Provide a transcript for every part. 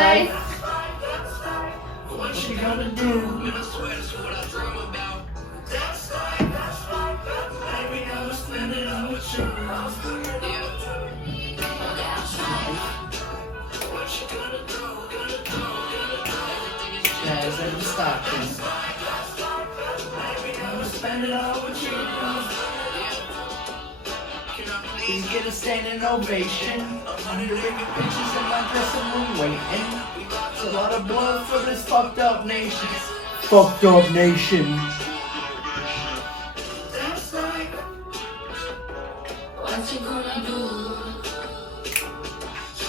life. What you gonna do? And I swear that's what I dream about. That's life. Baby, I'ma spend it all with you. Yeah. What you gonna do? Everything is jazz and Stockton. Baby, I'ma spend it all with you. Please get a standing ovation. 100 big bitches in my dressing room waiting. A lot of blood for this fucked up nation. Fucked up nation. That's right. What you gonna do?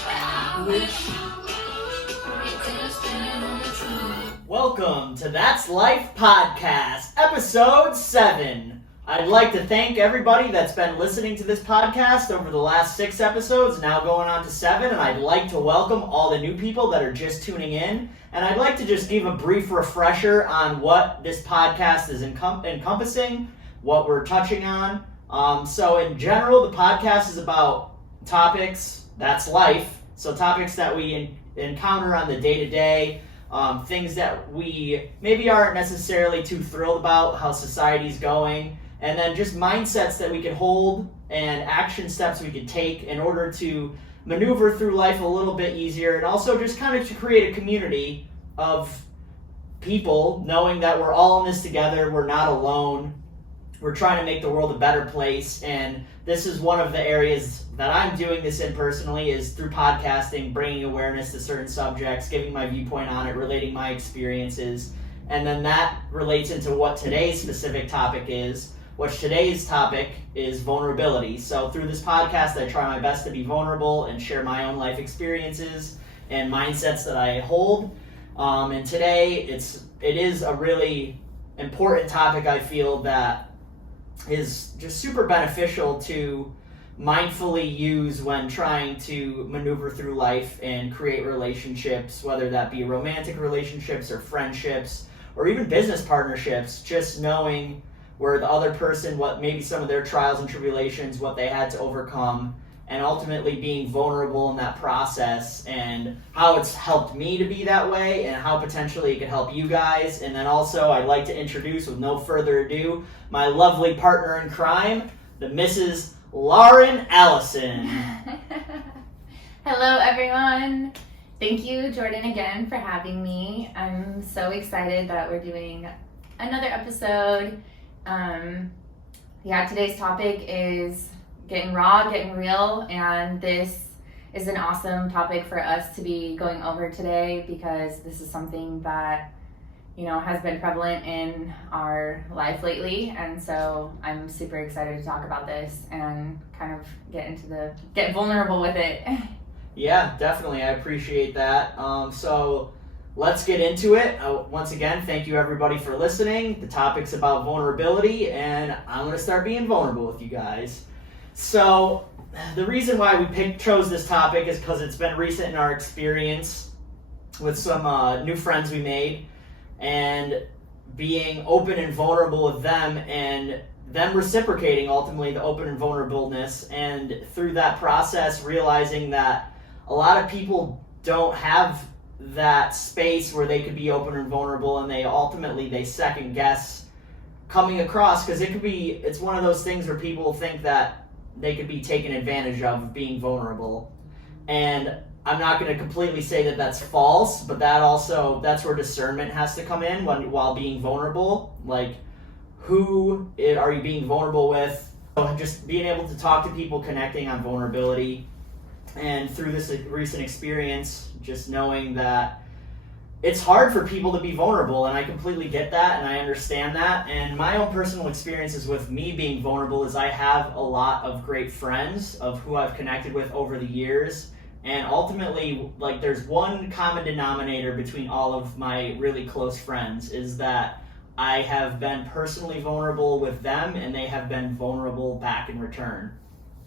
I wish you could stand on the truth. Welcome to That's Life Podcast, Episode 7. I'd like to thank everybody that's been listening to this podcast over the last 6 episodes, now going on to 7, and I'd like to welcome all the new people that are just tuning in, and I'd like to just give a brief refresher on what this podcast is encompassing, what we're touching on. So in general, the podcast is about topics, that's life, so topics that we encounter on the day-to-day, things that we maybe aren't necessarily too thrilled about, how society's going, and then just mindsets that we can hold and action steps we can take in order to maneuver through life a little bit easier, and also just kind of to create a community of people knowing that we're all in this together, we're not alone, we're trying to make the world a better place. And this is one of the areas that I'm doing this in personally, is through podcasting, bringing awareness to certain subjects, giving my viewpoint on it, relating my experiences, and then that relates into what today's specific topic is, which today's topic is vulnerability. So through this podcast, I try my best to be vulnerable and share my own life experiences and mindsets that I hold. And today, it is a really important topic, I feel, that is just super beneficial to mindfully use when trying to maneuver through life and create relationships, whether that be romantic relationships or friendships or even business partnerships, just knowing where the other person, what maybe some of their trials and tribulations, what they had to overcome, and ultimately being vulnerable in that process, and how it's helped me to be that way, and how potentially it could help you guys. And then also, I'd like to introduce, with no further ado, my lovely partner in crime, the Mrs. Lauren Alison. Hello, everyone. Thank you, Jordan, again for having me. I'm so excited that we're doing another episode. Today's topic is getting raw, getting real, and this is an awesome topic for us to be going over today because this is something that, has been prevalent in our life lately, and so I'm super excited to talk about this and kind of get vulnerable with it. Yeah, definitely. I appreciate that. So let's get into it. Once again, thank you everybody for listening. The topic's about vulnerability, and I'm going to start being vulnerable with you guys. So the reason why we chose this topic is because it's been recent in our experience with some new friends we made, and being open and vulnerable with them, and them reciprocating ultimately the open and vulnerableness, and through that process realizing that a lot of people don't have that space where they could be open and vulnerable, and they second guess coming across, because it's one of those things where people think that they could be taken advantage of being vulnerable. And I'm not going to completely say that that's false, but that's where discernment has to come in while being vulnerable. Like, who are you being vulnerable with? So just being able to talk to people, connecting on vulnerability. And through this recent experience, just knowing that it's hard for people to be vulnerable, and I completely get that, and I understand that. And my own personal experiences with me being vulnerable is I have a lot of great friends of who I've connected with over the years, and ultimately, there's one common denominator between all of my really close friends, is that I have been personally vulnerable with them, and they have been vulnerable back in return.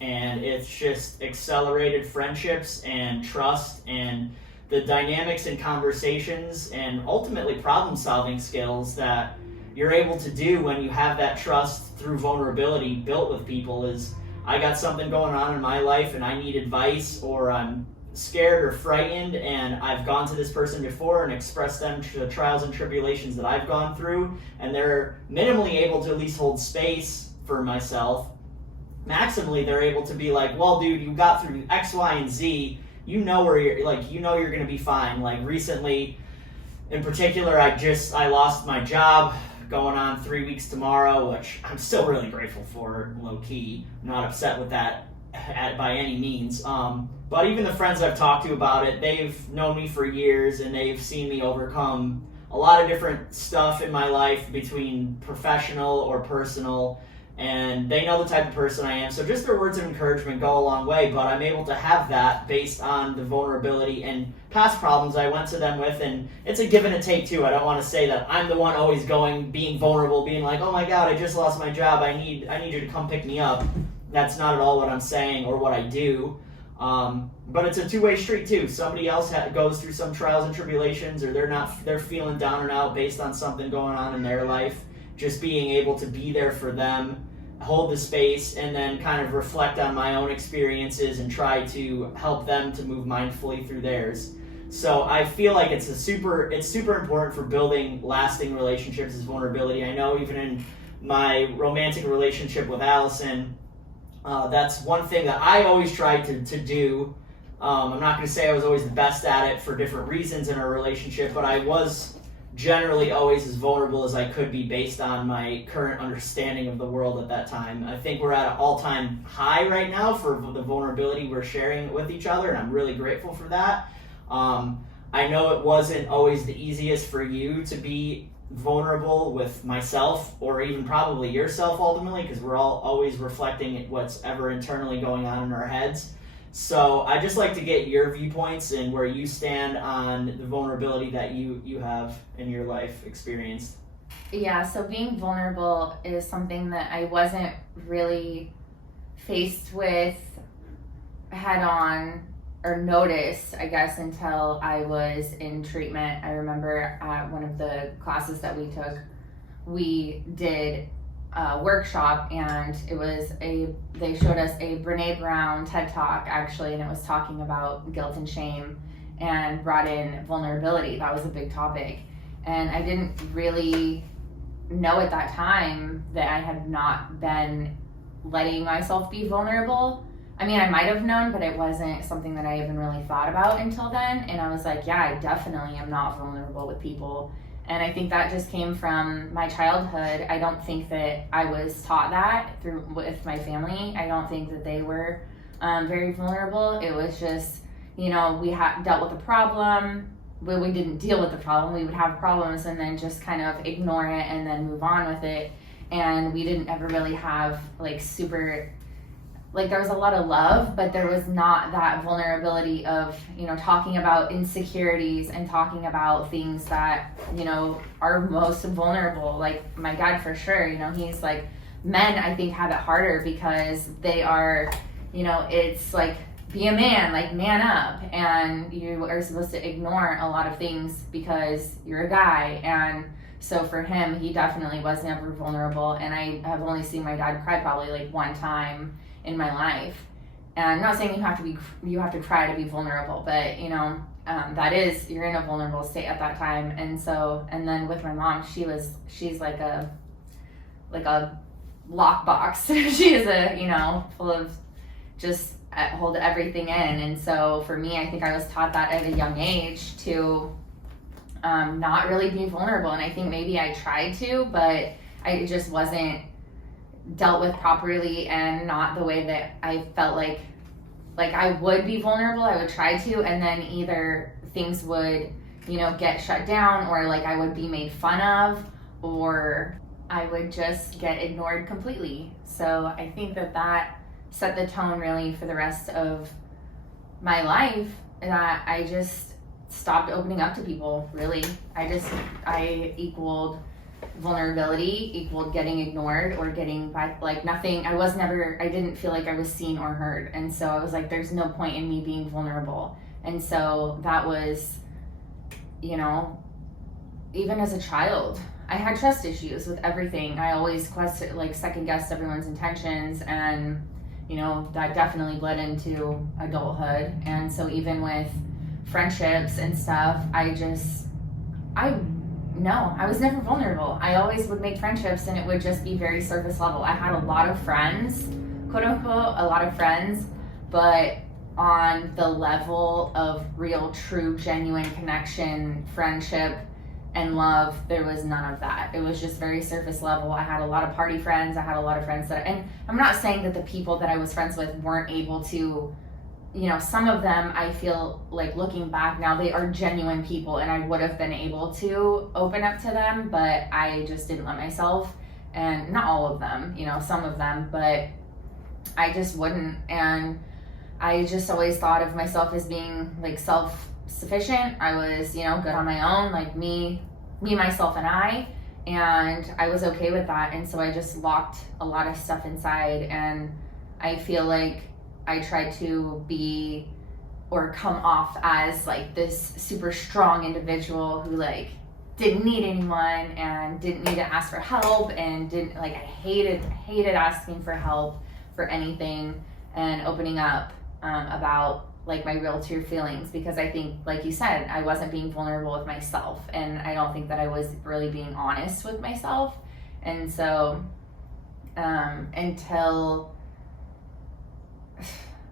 And it's just accelerated friendships and trust and the dynamics and conversations and ultimately problem-solving skills that you're able to do when you have that trust through vulnerability built with people. Is I got something going on in my life and I need advice, or I'm scared or frightened, and I've gone to this person before and expressed them the trials and tribulations that I've gone through, and they're minimally able to at least hold space for myself. Maximally, they're able to be like, well, dude, you got through X, Y, and Z. You know where you're, like, you know you're going to be fine. Like, recently, in particular, I lost my job going on 3 weeks tomorrow, which I'm still really grateful for, low-key. I'm not upset with that by any means. But even the friends I've talked to about it, they've known me for years, and they've seen me overcome a lot of different stuff in my life, between professional or personal, and they know the type of person I am. So just their words of encouragement go a long way, but I'm able to have that based on the vulnerability and past problems I went to them with, and it's a give and a take too. I don't want to say that I'm the one always being vulnerable, being like, oh my God, I just lost my job, I need you to come pick me up. That's not at all what I'm saying or what I do. But it's a two-way street too. Somebody else goes through some trials and tribulations, or they're feeling down and out based on something going on in their life. Just being able to be there for them, hold the space, and then kind of reflect on my own experiences and try to help them to move mindfully through theirs. So I feel like it's super important for building lasting relationships is vulnerability. I know even in my romantic relationship with Alison, that's one thing that I always tried to do. I'm not going to say I was always the best at it for different reasons in our relationship, but I was generally always as vulnerable as I could be based on my current understanding of the world at that time. I think we're at an all-time high right now for the vulnerability we're sharing with each other, and I'm really grateful for that. I know it wasn't always the easiest for you to be vulnerable with myself, or even probably yourself ultimately, because we're all always reflecting what's ever internally going on in our heads. So I just like to get your viewpoints and where you stand on the vulnerability that you have in your life experienced. Yeah, so being vulnerable is something that I wasn't really faced with head on or noticed, I guess, until I was in treatment. I remember at one of the classes that we took, we did a workshop, and they showed us a Brene Brown TED Talk, actually, and it was talking about guilt and shame and brought in vulnerability. That was a big topic. And I didn't really know at that time that I had not been letting myself be vulnerable. I mean, I might have known, but it wasn't something that I even really thought about until then. And I was like, yeah, I definitely am not vulnerable with people. And I think that just came from my childhood. I don't think that I was taught that with my family. I don't think that they were very vulnerable. It was just, we dealt with a problem. We didn't deal with the problem. We would have problems and then just kind of ignore it and then move on with it. And we didn't ever really have there was a lot of love, but there was not that vulnerability of, talking about insecurities and talking about things that, are most vulnerable. Like my dad, for sure, he's like, men, I think, have it harder because they are, it's like, be a man, like man up. And you are supposed to ignore a lot of things because you're a guy. And so for him, he definitely was never vulnerable. And I have only seen my dad cry probably like one time in my life. And I'm not saying you have to cry to be vulnerable, but you're in a vulnerable state at that time. And then with my mom, she's like a lockbox. She is full of just hold everything in. And so for me, I think I was taught that at a young age to not really be vulnerable. And I think maybe I tried to, but I just wasn't dealt with properly, and not the way that I felt like I would be vulnerable. I would try to, and then either things would, get shut down, or like I would be made fun of, or I would just get ignored completely. So I think that set the tone really for the rest of my life, that I just stopped opening up to people, really. I equaled vulnerability equaled getting ignored or getting by, like nothing. I didn't feel like I was seen or heard. And so I was like, there's no point in me being vulnerable. And so that was, even as a child, I had trust issues with everything. I always second guessed everyone's intentions, and that definitely bled into adulthood. And so even with friendships and stuff, I was never vulnerable. I always would make friendships and it would just be very surface level. I had a lot of friends, quote unquote, a lot of friends, but on the level of real, true, genuine connection, friendship, and love, there was none of that. It was just very surface level. I had a lot of party friends. I had a lot of friends and I'm not saying that the people that I was friends with weren't able to, some of them, I feel like looking back now, they are genuine people and I would have been able to open up to them, but I just didn't let myself. And not all of them, some of them, but I just wouldn't. And I just always thought of myself as being like self-sufficient. I was, good on my own, like me, myself, and I was okay with that. And so I just locked a lot of stuff inside, and I feel like I tried to be or come off as like this super strong individual who like didn't need anyone and didn't need to ask for help and didn't like, I hated asking for help for anything and opening up about like my real true feelings, because I think, like you said, I wasn't being vulnerable with myself, and I don't think that I was really being honest with myself. And so until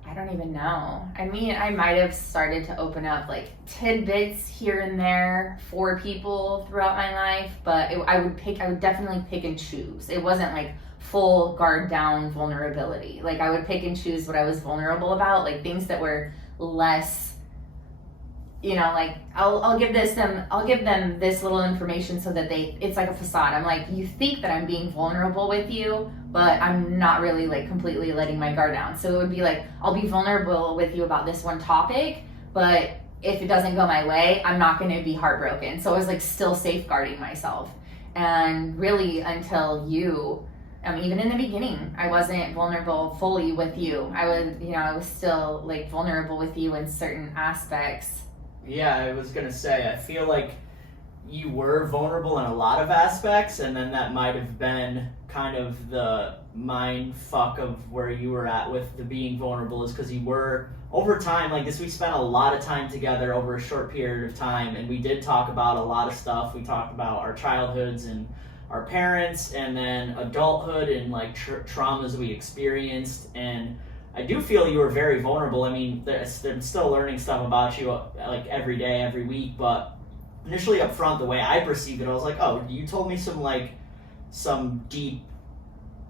I don't even know. I mean, I might have started to open up like tidbits here and there for people throughout my life, but I would definitely pick and choose. It wasn't like full guard down vulnerability. Like I would pick and choose what I was vulnerable about, like things that were less, like I'll give them this little information so that it's like a facade. I'm like, you think that I'm being vulnerable with you, but I'm not really like completely letting my guard down. So it would be like, I'll be vulnerable with you about this one topic, but if it doesn't go my way, I'm not going to be heartbroken. So I was like still safeguarding myself. And really until even in the beginning, I wasn't vulnerable fully with you. I was still like vulnerable with you in certain aspects. Yeah, I was going to say, I feel like you were vulnerable in a lot of aspects, and then that might have been kind of the mind fuck of where you were at with the being vulnerable, is because you were, over time, like this, we spent a lot of time together over a short period of time, and we did talk about a lot of stuff. We talked about our childhoods and our parents, and then adulthood and like traumas we experienced, and I do feel you were very vulnerable. I mean, I'm still learning stuff about you like every day, every week, but initially up front, the way I perceived it, I was like, oh, you told me some deep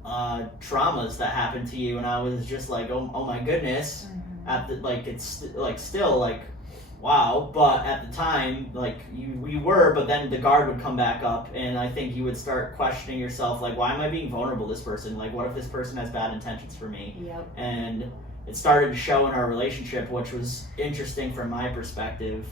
traumas that happened to you, and I was just like, oh my goodness. Mm-hmm. It's like still like, wow. But at the time, like you were, but then the guard would come back up, and I think you would start questioning yourself, like, why am I being vulnerable to this person? Like, what if this person has bad intentions for me? Yep. And it started to show in our relationship, which was interesting from my perspective.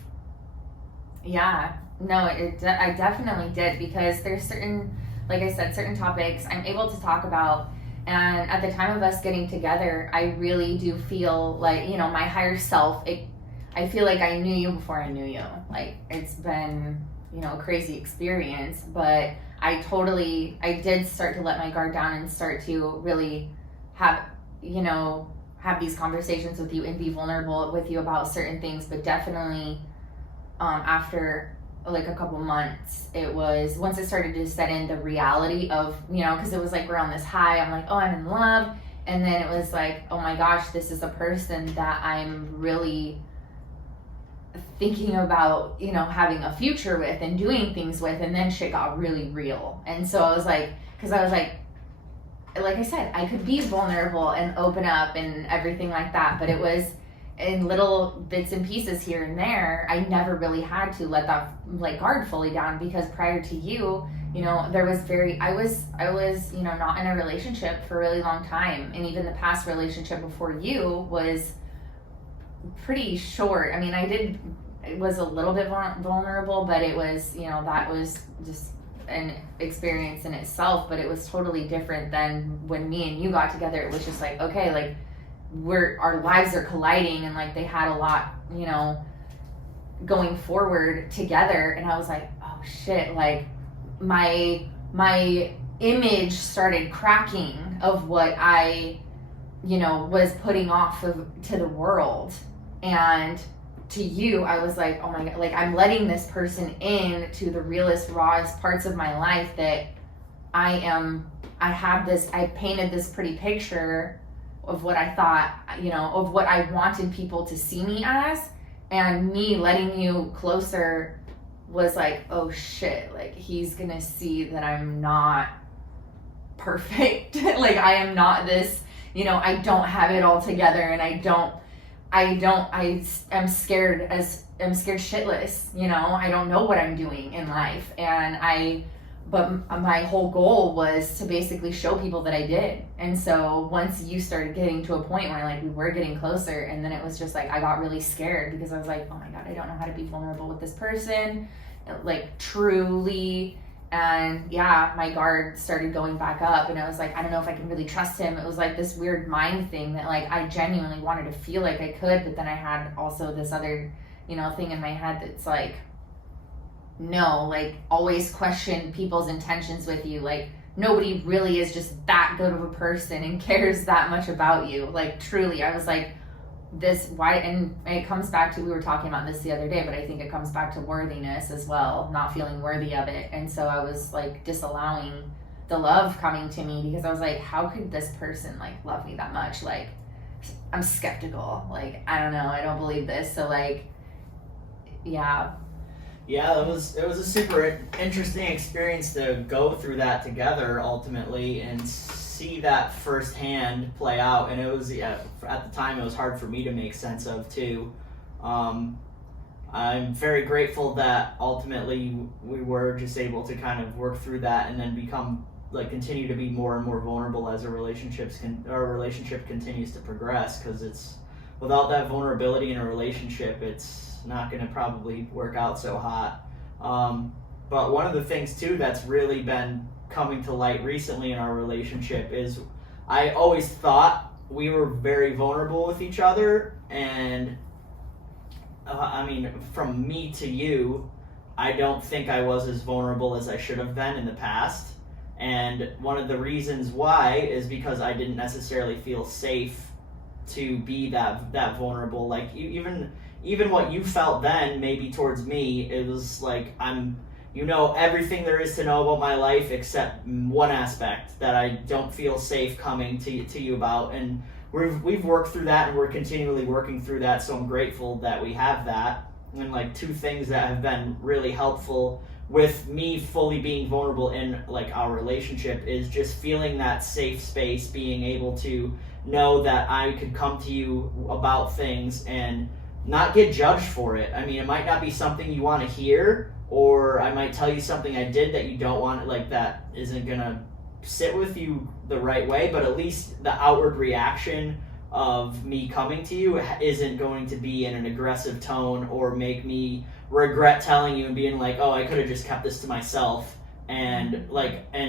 Yeah, no, I definitely did, because there's certain, like I said, certain topics I'm able to talk about. And at the time of us getting together, I really do feel like, my higher self, I feel like I knew you before I knew you. Like, it's been, a crazy experience, but I did start to let my guard down and start to really have these conversations with you and be vulnerable with you about certain things. But definitely after like a couple months, it was, once it started to set in the reality of, because it was like we're on this high, I'm like, oh, I'm in love. And then it was like, oh my gosh, this is a person that I'm really thinking about, having a future with and doing things with. And then shit got really real. And so I was like, like I said, I could be vulnerable and open up and everything like that, but it was in little bits and pieces here and there. I never really had to let that like guard fully down, because prior to you, I was not in a relationship for a really long time. And even the past relationship before you was pretty short. I mean, it was a little bit vulnerable, but it was, that was just an experience in itself, but it was totally different than when me and you got together. It was just like, okay, like our lives are colliding, and like they had a lot, going forward together. And I was like, oh shit, like my image started cracking of what I was putting off to the world. And to you, I was like, oh my God, like I'm letting this person in to the realest, rawest parts of my life that I painted this pretty picture of what I thought, of what I wanted people to see me as, and me letting you closer was like, oh shit, like he's gonna see that I'm not perfect. Like I am not this, I don't have it all together, and I am scared shitless, I don't know what I'm doing in life. But my whole goal was to basically show people that I did. And so once you started getting to a point where like we were getting closer, and then it was just like I got really scared because I was like, oh my God, I don't know how to be vulnerable with this person, like truly. And yeah, my guard started going back up, and I was like, I don't know if I can really trust him. It was like this weird mind thing that like I genuinely wanted to feel like I could, but then I had also this other, thing in my head that's like, no, like always question people's intentions with you. Like nobody really is just that good of a person and cares that much about you. Like truly, I was like, and it comes back to, we were talking about this the other day, but I think it comes back to worthiness as well, not feeling worthy of it. And so I was like disallowing the love coming to me because I was like, how could this person like love me that much? Like I'm skeptical. Like, I don't know. I don't believe this. So like, yeah. Yeah, it was a super interesting experience to go through that together ultimately and see that firsthand play out. And it was, at the time, it was hard for me to make sense of too. I'm very grateful that ultimately we were just able to kind of work through that and then continue to be more and more vulnerable as our relationship continues to progress, because it's without that vulnerability in a relationship, it's not going to probably work out so hot. But one of the things too that's really been coming to light recently in our relationship is I always thought we were very vulnerable with each other, and from me to you, I don't think I was as vulnerable as I should have been in the past. And one of the reasons why is because I didn't necessarily feel safe to be that vulnerable. Like even what you felt then, maybe towards me, it was like everything there is to know about my life except one aspect that I don't feel safe coming to you about. And we've worked through that, and we're continually working through that. So I'm grateful that we have that. And like two things that have been really helpful with me fully being vulnerable in like our relationship is just feeling that safe space, being able to know that I could come to you about things and not get judged for it. I mean, it might not be something you want to hear, or I might tell you something I did that you don't want, like that isn't gonna sit with you the right way, but at least the outward reaction of me coming to you isn't going to be in an aggressive tone or make me regret telling you and being like, oh, I could have just kept this to myself and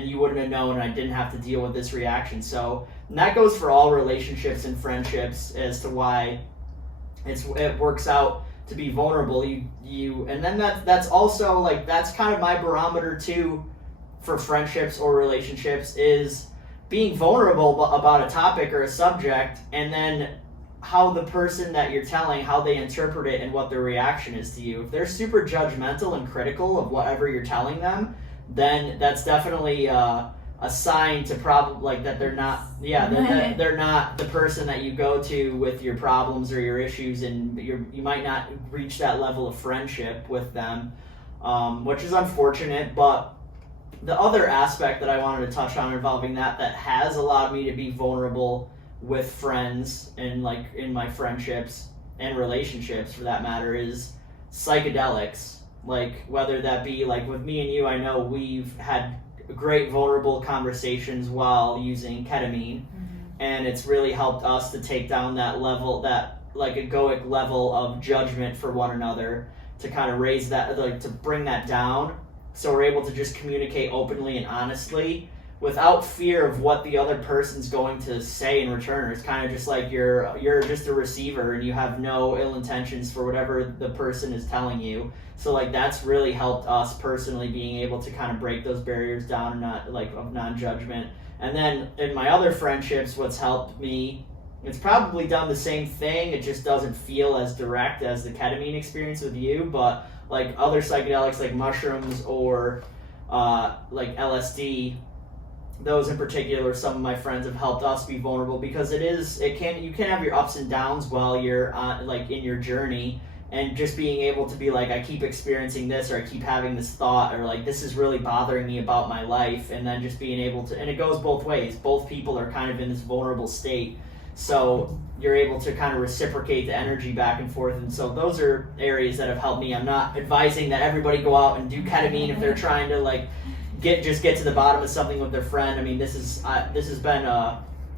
you wouldn't have known, and I didn't have to deal with this reaction. So that goes for all relationships and friendships as to why it works out to be vulnerable. And then that's also like, that's kind of my barometer too for friendships or relationships, is being vulnerable about a topic or a subject, and then how the person that you're telling, how they interpret it and what their reaction is to you. If they're super judgmental and critical of whatever you're telling them, then that's definitely a sign to that they're not, that they're not the person that you go to with your problems or your issues, and you might not reach that level of friendship with them, which is unfortunate. But the other aspect that I wanted to touch on involving that has allowed me to be vulnerable with friends and like in my friendships and relationships for that matter is psychedelics. Like whether that be like with me and you, I know we've had great vulnerable conversations while using ketamine, and it's really helped us to take down that level, that like egoic level of judgment for one another, to kind of raise that, like to bring that down, so we're able to just communicate openly and honestly without fear of what the other person's going to say in return. It's kind of just like you're just a receiver and you have no ill intentions for whatever the person is telling you. So like that's really helped us personally, being able to kind of break those barriers down, not like of non-judgment. And then in my other friendships, what's helped me it's probably done the same thing. It just doesn't feel as direct as the ketamine experience with you, but like other psychedelics like mushrooms or like LSD, those in particular, some of my friends have helped us be vulnerable because you can have your ups and downs while you're like in your journey, and just being able to be like, I keep experiencing this, or I keep having this thought, or like this is really bothering me about my life, and then just being able to, and it goes both ways. Both people are kind of in this vulnerable state, so you're able to kind of reciprocate the energy back and forth. And so those are areas that have helped me. I'm not advising that everybody go out and do ketamine if they're trying to like get to the bottom of something with their friend. I mean, this has been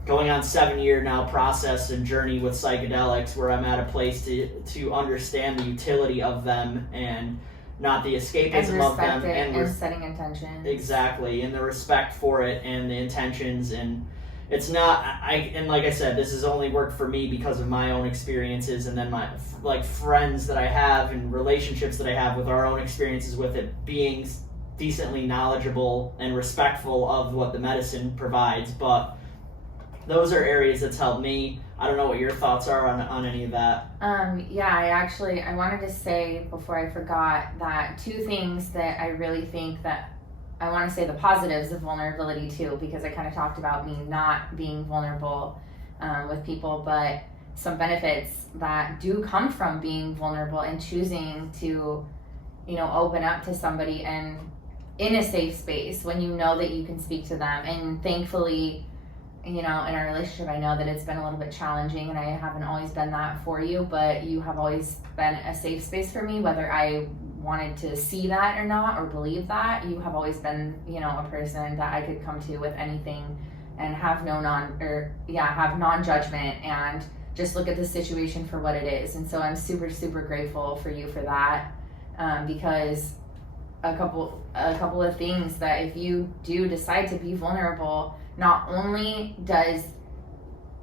going on 7-year now process and journey with psychedelics, where I'm at a place to understand the utility of them and not the escapism of them, and setting intentions. Exactly, and the respect for it and the intentions. And it's not, and like I said, this has only worked for me because of my own experiences, and then my like friends that I have and relationships that I have with our own experiences with it, being decently knowledgeable and respectful of what the medicine provides. But those are areas that's helped me. I don't know what your thoughts are on any of that. I wanted to say before I forgot that 2 things that I really think that I want to say the positives of vulnerability too, because I kind of talked about me not being vulnerable with people, but some benefits that do come from being vulnerable and choosing to, open up to somebody and in a safe space when you know that you can speak to them. And thankfully, in our relationship, I know that it's been a little bit challenging, and I haven't always been that for you, but you have always been a safe space for me, whether I wanted to see that or not, or believe that. You have always been, a person that I could come to with anything and have non-judgment and just look at the situation for what it is. And so I'm super, super grateful for you for that, because a couple of things that if you do decide to be vulnerable, not only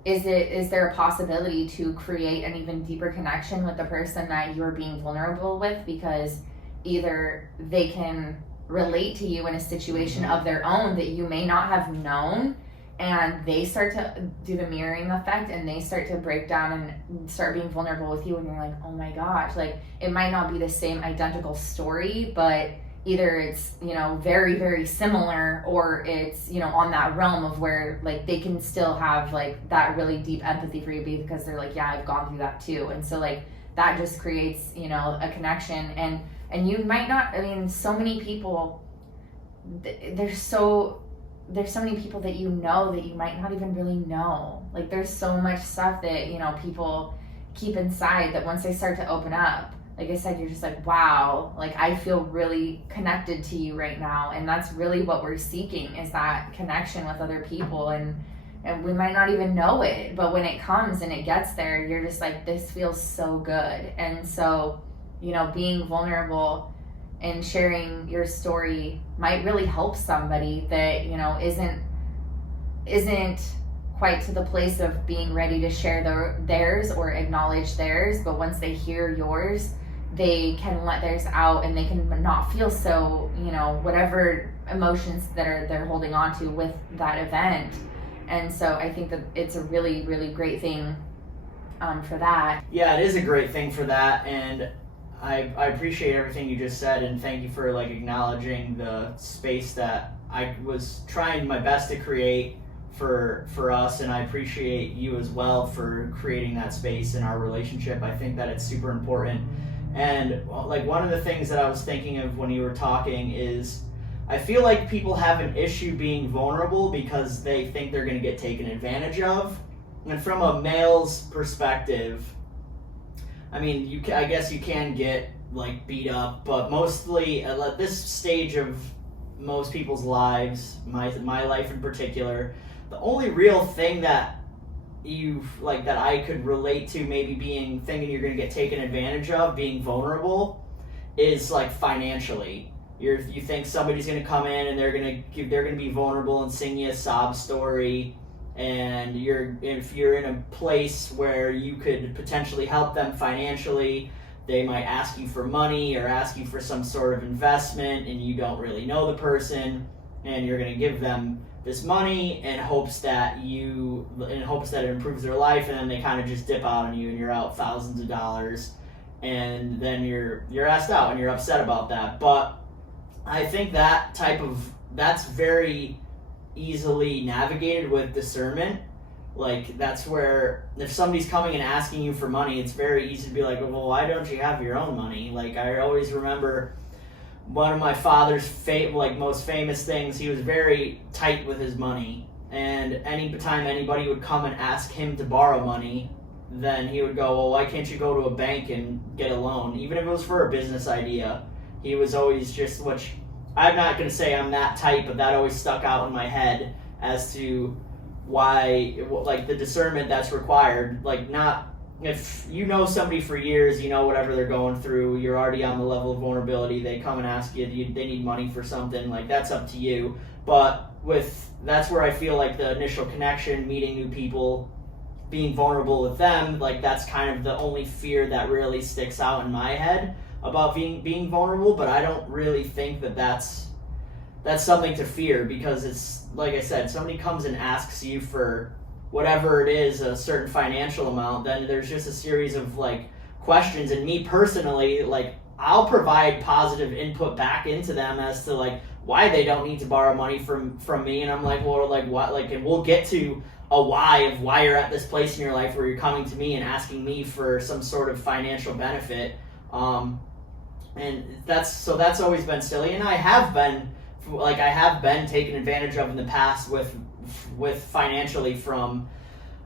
is there a possibility to create an even deeper connection with the person that you're being vulnerable with, because either they can relate to you in a situation of their own that you may not have known, and they start to do the mirroring effect, and they start to break down and start being vulnerable with you, and you're like, oh my gosh, like it might not be the same identical story, but either it's, very, very similar, or it's, on that realm of where like they can still have like that really deep empathy for you because they're like, yeah, I've gone through that too. And so like that just creates, a connection. And you might not, so many people, there's so many people that you might not even really know. Like there's so much stuff that, people keep inside that once they start to open up, like I said, you're just like, wow, like I feel really connected to you right now. And that's really what we're seeking, is that connection with other people. And we might not even know it, but when it comes and it gets there, you're just like, this feels so good. And so, being vulnerable and sharing your story might really help somebody that, isn't quite to the place of being ready to share theirs or acknowledge theirs. But once they hear yours, they can let theirs out, and they can not feel so, whatever emotions that they're holding on to with that event. And so I think that it's a really, really great thing for that. Yeah, it is a great thing for that, and I appreciate everything you just said, and thank you for like acknowledging the space that I was trying my best to create for us, and I appreciate you as well for creating that space in our relationship. I think that it's super important. And like one of the things that I was thinking of when you were talking is, I feel like people have an issue being vulnerable because they think they're going to get taken advantage of. And from a male's perspective, I guess you can get like beat up, but mostly at this stage of most people's lives, my life in particular, the only real thing that that I could relate to maybe thinking you're going to get taken advantage of, being vulnerable, is like financially. You think somebody's going to come in and they're going to be vulnerable and sing you a sob story, and if you're in a place where you could potentially help them financially, they might ask you for money or ask you for some sort of investment, and you don't really know the person, and you're going to give them this money in hopes that it improves their life, and then they kind of just dip out on you and you're out thousands of dollars, and then you're asked out and you're upset about that. But I think that's very easily navigated with discernment. Like, that's where if somebody's coming and asking you for money, it's very easy to be like, well, why don't you have your own money? Like, I always remember one of my father's most famous things. He was very tight with his money, and any time anybody would come and ask him to borrow money, then he would go, well, why can't you go to a bank and get a loan, even if it was for a business idea? He was always just, which I'm not going to say I'm that tight, but that always stuck out in my head as to why, like, the discernment that's required. Like, not, if you know somebody for years, you know whatever they're going through, you're already on the level of vulnerability, they come and ask you, they need money for something, like, that's up to you. But that's where I feel like the initial connection, meeting new people, being vulnerable with them, like, that's kind of the only fear that really sticks out in my head about being vulnerable. But I don't really think that's something to fear, because it's, like I said, somebody comes and asks you for whatever it is, a certain financial amount, then there's just a series of, like, questions. And me personally, like, I'll provide positive input back into them as to, like, why they don't need to borrow money from me. And I'm like, well, like, what? Like, and we'll get to a why of why you're at this place in your life where you're coming to me and asking me for some sort of financial benefit. And that's always been silly. And I have been taken advantage of in the past with financially from,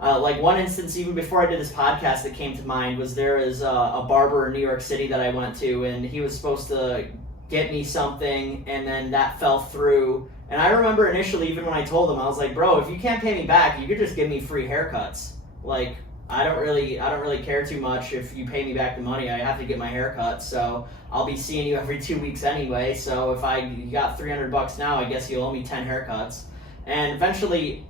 like, one instance, even before I did this podcast, that came to mind was there is a barber in New York City that I went to, and he was supposed to get me something, and then that fell through. And I remember initially, even when I told him, I was like, bro, if you can't pay me back, you could just give me free haircuts. Like, I don't really care too much if you pay me back the money. I have to get my hair cut, so I'll be seeing you every 2 weeks anyway. So if you got $300 now, I guess you'll owe me 10 haircuts. And eventually,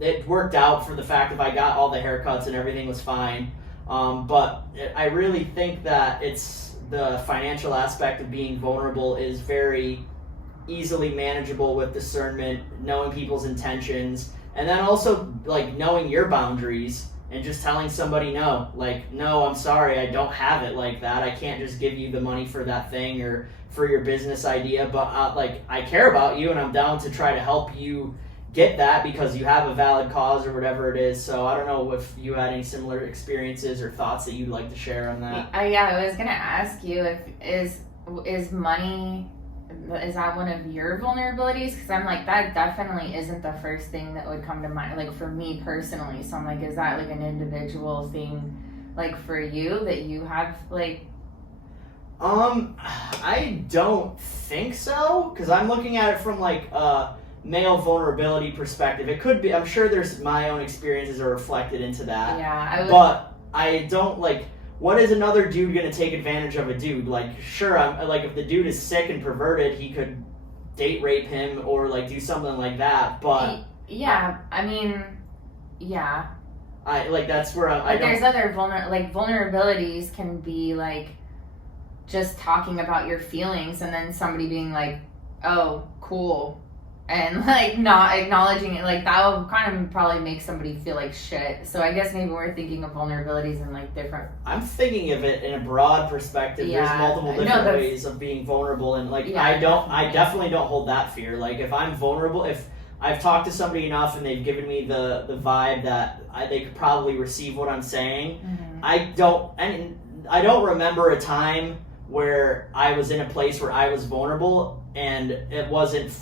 it worked out for the fact that I got all the haircuts and everything was fine. But I really think that it's the financial aspect of being vulnerable is very easily manageable with discernment, knowing people's intentions, and then also, like, knowing your boundaries. And just telling somebody no, like, no, I'm sorry, I don't have it like that. I can't just give you the money for that thing or for your business idea, but like, I care about you and I'm down to try to help you get that because you have a valid cause or whatever it is. So I don't know if you had any similar experiences or thoughts that you'd like to share on that. I was gonna ask you if is money, is that one of your vulnerabilities? Because I'm like, that definitely isn't the first thing that would come to mind, like, for me personally. So I'm like, is that like an individual thing, like, for you that you have, like? I don't think so, because I'm looking at it from, like, a male vulnerability perspective. It could be, I'm sure there's my own experiences are reflected into that. Yeah, but I don't, like, what is another dude going to take advantage of a dude? Like, sure, I'm like, if the dude is sick and perverted, he could date rape him or, like, do something like that. But yeah, I mean, yeah. That's where I don't. There's other vulnerabilities can be, like, just talking about your feelings and then somebody being like, oh, cool. And, like, not acknowledging it, like, that will kind of probably make somebody feel like shit. So I guess maybe we're thinking of vulnerabilities in, like, different. I'm thinking of it in a broad perspective. Yeah. There's multiple different ways of being vulnerable, and, like, yeah, I definitely don't hold that fear. Like, if I'm vulnerable, if I've talked to somebody enough and they've given me the vibe that they could probably receive what I'm saying, mm-hmm. I don't remember a time where I was in a place where I was vulnerable and it wasn't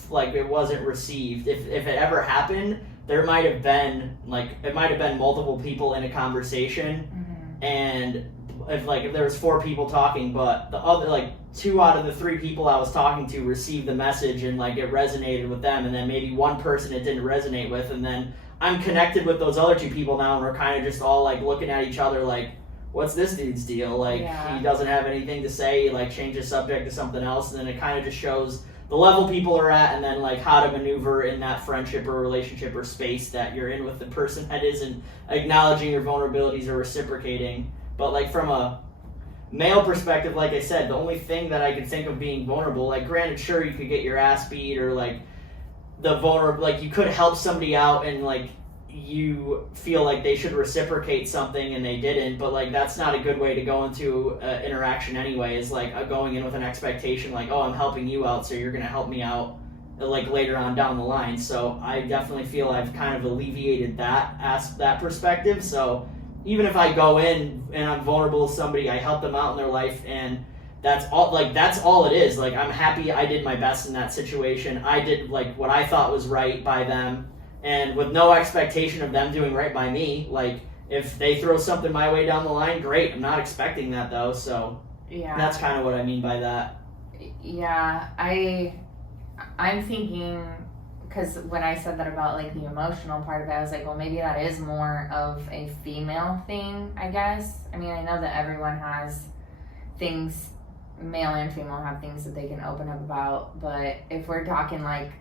received. If it ever happened, there might have been multiple people in a conversation, mm-hmm. and if there was 4 people talking, but the other, like, 2 out of the 3 people I was talking to received the message and, like, it resonated with them, and then maybe one person it didn't resonate with, and then I'm connected with those other 2 people now, and we're kind of just all, like, looking at each other like, what's this dude's deal? Like, yeah. He doesn't have anything to say, like, change the subject to something else, and then it kind of just shows the level people are at, and then, like, how to maneuver in that friendship or relationship or space that you're in with the person that isn't acknowledging your vulnerabilities or reciprocating. But, like, from a male perspective, like I said, the only thing that I could think of being vulnerable, like, granted, sure, you could get your ass beat or, like, the vulnerable, like you could help somebody out and like you feel like they should reciprocate something and they didn't, but like that's not a good way to go into interaction anyway, is like going in with an expectation like, oh, I'm helping you out, so you're gonna help me out like later on down the line. So I definitely feel I've kind of alleviated that perspective. So even if I go in and I'm vulnerable with somebody, I help them out in their life, and that's all it is. Like, I'm happy I did my best in that situation. I did like what I thought was right by them, and with no expectation of them doing right by me. Like, if they throw something my way down the line, great. I'm not expecting that though. So Yeah. that's kind of what I mean by that. Yeah, I'm thinking, because when I said that about like the emotional part of it, I was like, well, maybe that is more of a female thing, I guess. I mean, I know that everyone has things, male and female have things that they can open up about, but if we're talking like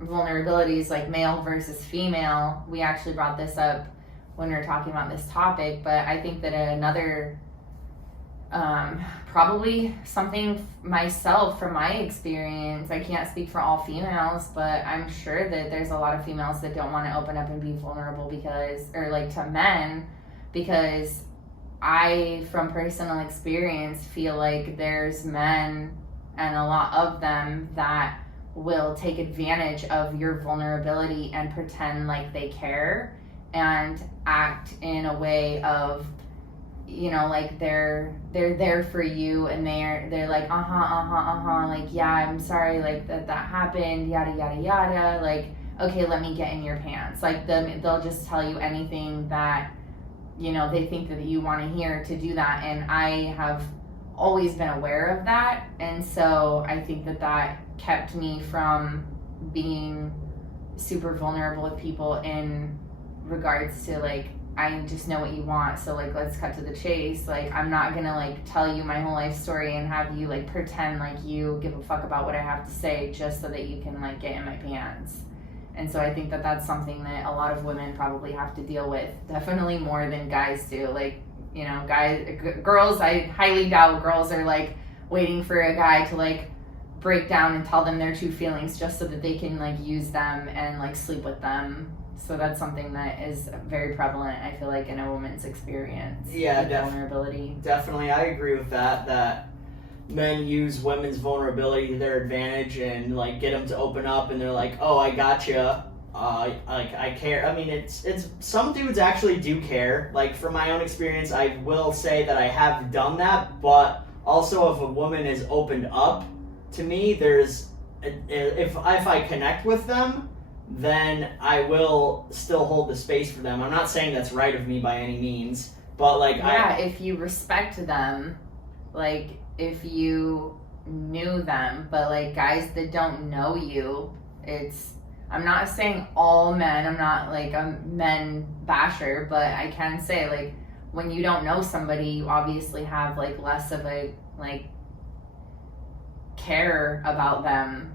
vulnerabilities, like male versus female, we actually brought this up when we were talking about this topic, but I think that another probably something myself from my experience, I can't speak for all females, but I'm sure that there's a lot of females that don't want to open up and be vulnerable because, or like to men, because I, from personal experience, feel like there's men, and a lot of them, that will take advantage of your vulnerability and pretend like they care and act in a way of, you know, like they're there for you, and they're like like, yeah, I'm sorry, like that happened, yada yada yada, like, okay, let me get in your pants. Like, they'll just tell you anything that, you know, they think that you want to hear to do that. And I have always been aware of that, and so I think that kept me from being super vulnerable with people in regards to like, I just know what you want, so like, let's cut to the chase. Like, I'm not gonna like tell you my whole life story and have you like pretend like you give a fuck about what I have to say just so that you can like get in my pants. And so I think that that's something that a lot of women probably have to deal with, definitely more than guys do. Like, you know, girls, I highly doubt girls are like waiting for a guy to like break down and tell them their true feelings just so that they can like use them and like sleep with them. So that's something that is very prevalent, I feel like, in a woman's experience. Yeah, vulnerability. Definitely, I agree with that men use women's vulnerability to their advantage and like get them to open up, and they're like, oh, I gotcha. Like, I care. I mean, it's some dudes actually do care. Like, from my own experience, I will say that I have done that, but also if a woman is opened up to me, if I connect with them, then I will still hold the space for them. I'm not saying that's right of me by any means, but like, if you respect them, like if you knew them, but like guys that don't know you, I'm not saying all men, I'm not like a men basher, but I can say like when you don't know somebody, you obviously have like less of a like care about them,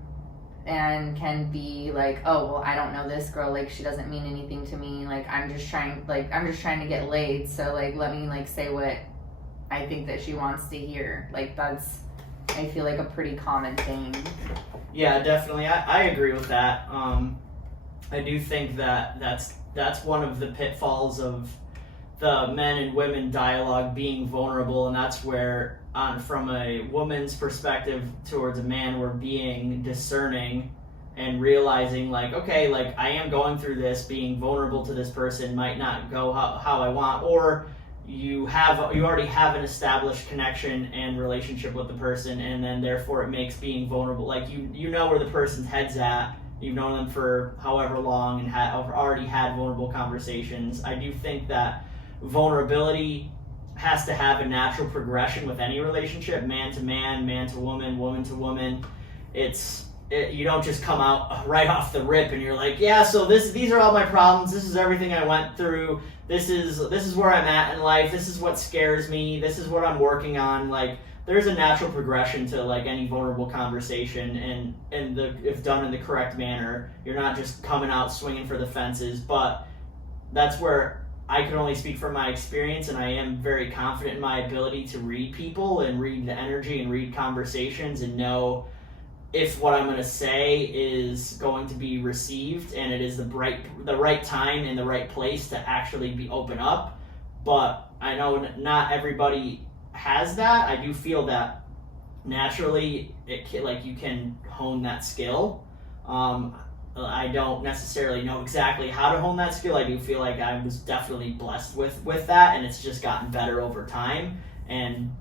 and can be like, oh, well, I don't know this girl, like she doesn't mean anything to me, like I'm just trying to get laid, so like let me like say what I think that she wants to hear. Like, that's, I feel like, a pretty common thing. Yeah, definitely. I agree with that. I do think that that's one of the pitfalls of the men and women dialogue, being vulnerable, and that's where, from a woman's perspective towards a man, we're being discerning and realizing like, okay, like I am going through this, being vulnerable to this person might not go how I want, or you already have an established connection and relationship with the person, and then therefore it makes being vulnerable, like you know where the person's head's at, you've known them for however long and already had vulnerable conversations. I do think that vulnerability has to have a natural progression with any relationship, man to man, man to woman, woman to woman. You don't just come out right off the rip and you're like, yeah, so these are all my problems, this is everything I went through, this is where I'm at in life, this is what scares me, this is what I'm working on. Like, there's a natural progression to like any vulnerable conversation, and if done in the correct manner, you're not just coming out swinging for the fences. But that's where I can only speak from my experience, and I am very confident in my ability to read people and read the energy and read conversations and know if what I'm going to say is going to be received and it is the right time and the right place to actually be open up. But I know not everybody has that. I do feel that naturally you can hone that skill. I don't necessarily know exactly how to hone that skill. I do feel like I was definitely blessed with that, and it's just gotten better over time. And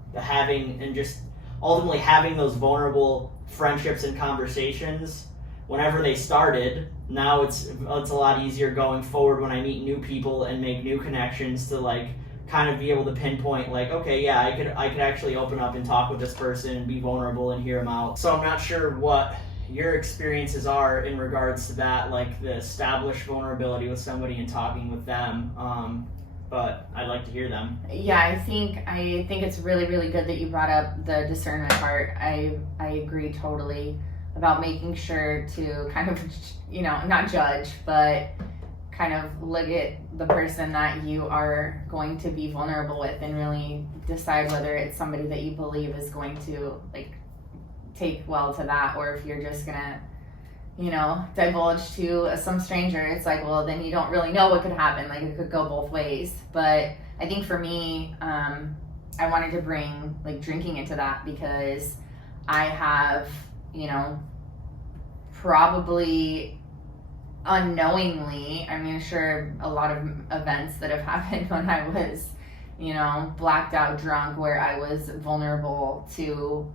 just ultimately having those vulnerable friendships and conversations whenever they started, now it's a lot easier going forward when I meet new people and make new connections to like kind of be able to pinpoint like, okay, yeah, I could actually open up and talk with this person and be vulnerable and hear them out. So I'm not sure what your experiences are in regards to that, like the established vulnerability with somebody and talking with them, but I'd like to hear them. Yeah, I think it's really, really good that you brought up the discernment part. I agree totally about making sure to kind of, not judge, but kind of look at the person that you are going to be vulnerable with and really decide whether it's somebody that you believe is going to like take well to that, or if you're just gonna divulge to some stranger. It's like, well, then you don't really know what could happen. Like, it could go both ways. But I think for me, I wanted to bring like drinking into that, because I have probably unknowingly, sure, a lot of events that have happened when I was blacked out drunk, where I was vulnerable to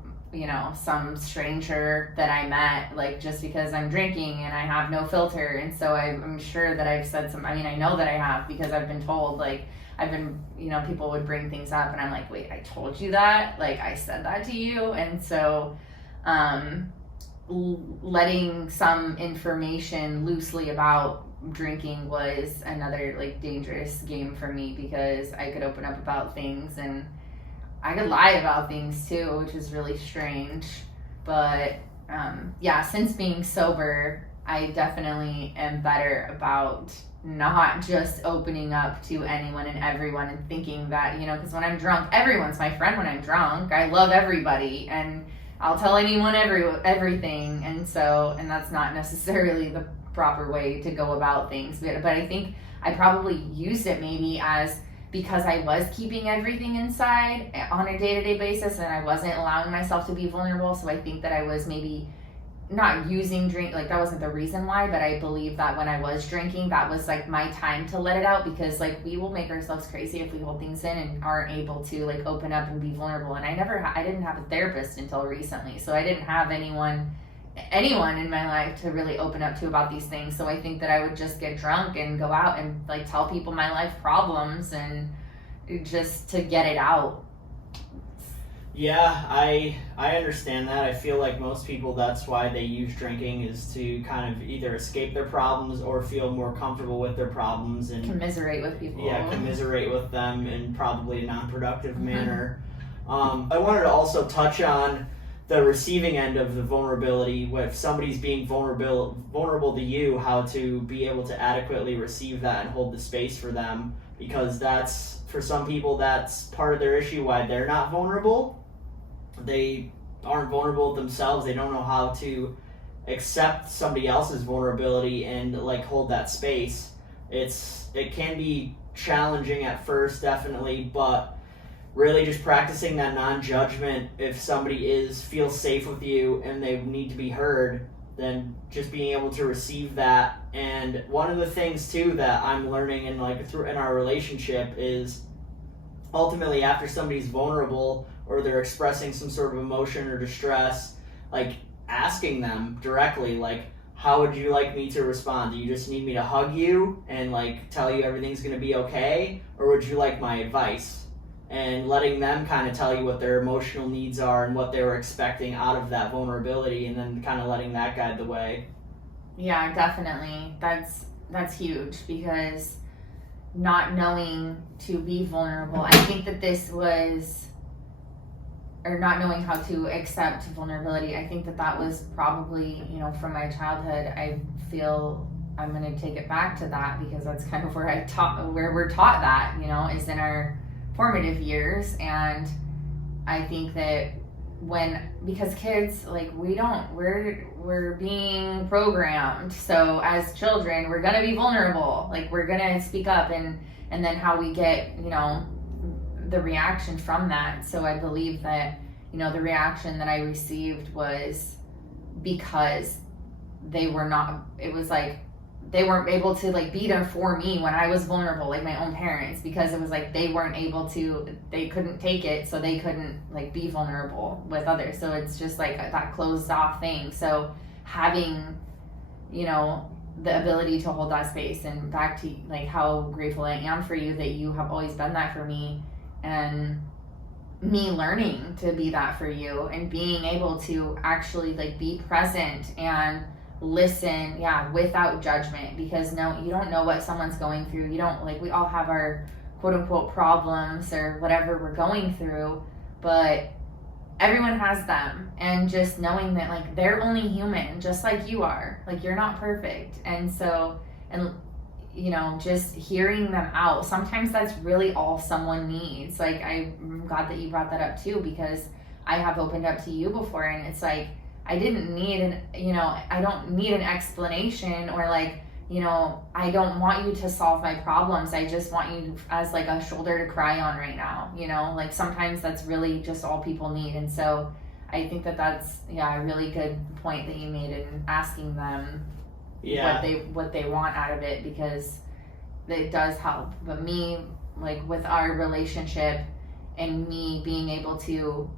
some stranger that I met, like, just because I'm drinking and I have no filter. And so I'm sure that I've said I know that I have, because I've been told, like, people would bring things up and I'm like, wait, I told you that? Like, I said that to you? And so letting some information loosely about drinking was another like dangerous game for me, because I could open up about things and I could lie about things too, which is really strange. But since being sober, I definitely am better about not just opening up to anyone and everyone and thinking that, because when I'm drunk, everyone's my friend. When I'm drunk, I love everybody and I'll tell anyone everything. And that's not necessarily the proper way to go about things. But I think I probably used it maybe as, because I was keeping everything inside on a day-to-day basis and I wasn't allowing myself to be vulnerable. So I think that I was maybe not using drink, like that wasn't the reason why, but I believe that when I was drinking, that was like my time to let it out, because like we will make ourselves crazy if we hold things in and aren't able to like open up and be vulnerable. And I didn't have a therapist until recently, so I didn't have anyone in my life to really open up to about these things. So I think that I would just get drunk and go out and like tell people my life problems and just to get it out. Yeah, I understand that. I feel like most people, that's why they use drinking, is to kind of either escape their problems or feel more comfortable with their problems and commiserate with people. Yeah, commiserate with them in probably a non-productive manner. I wanted to also touch on the receiving end of the vulnerability. If somebody's being vulnerable to you, how to be able to adequately receive that and hold the space for them, because that's, for some people, that's part of their issue, why they're not vulnerable. They aren't vulnerable themselves. They don't know how to accept somebody else's vulnerability and like hold that space. It can be challenging at first, definitely, but really just practicing that non-judgment. If somebody feels safe with you and they need to be heard, then just being able to receive that. And one of the things too that I'm learning in our relationship is, ultimately, after somebody's vulnerable or they're expressing some sort of emotion or distress, like asking them directly, like, how would you like me to respond? Do you just need me to hug you and like tell you everything's gonna be okay? Or would you like my advice? And letting them kind of tell you what their emotional needs are and what they were expecting out of that vulnerability, and then kind of letting that guide the way. Yeah, definitely. That's huge, because not knowing to be vulnerable, I think that not knowing how to accept vulnerability, I think that was probably, from my childhood. I feel I'm going to take it back to that, because that's kind of where we're taught that, is in our formative years. And I think that because kids, like, we're being programmed. So as children, we're gonna be vulnerable. Like, we're gonna speak up, and then how we get, the reaction from that. So I believe that, the reaction that I received was because they weren't able to, like, be there for me when I was vulnerable, like my own parents, because it was like they couldn't take it, so they couldn't, like, be vulnerable with others. So it's just like that closed off thing. So having, the ability to hold that space, and back to, like, how grateful I am for you that you have always been that for me, and me learning to be that for you, and being able to actually, like, be present and listen, without judgment, because you don't know what someone's going through. You don't, like, we all have our quote unquote problems or whatever we're going through, but everyone has them. And just knowing that, like, they're only human, just like you are. Like, you're not perfect. And so, just hearing them out, sometimes that's really all someone needs. Like, I'm glad that you brought that up too, because I have opened up to you before, and it's like, I didn't need I don't need an explanation, or, like, I don't want you to solve my problems. I just want you as, like, a shoulder to cry on right now, like, sometimes that's really just all people need. And so I think that's a really good point that you made in asking them what they want out of it, because it does help. But me, like, with our relationship and me being able to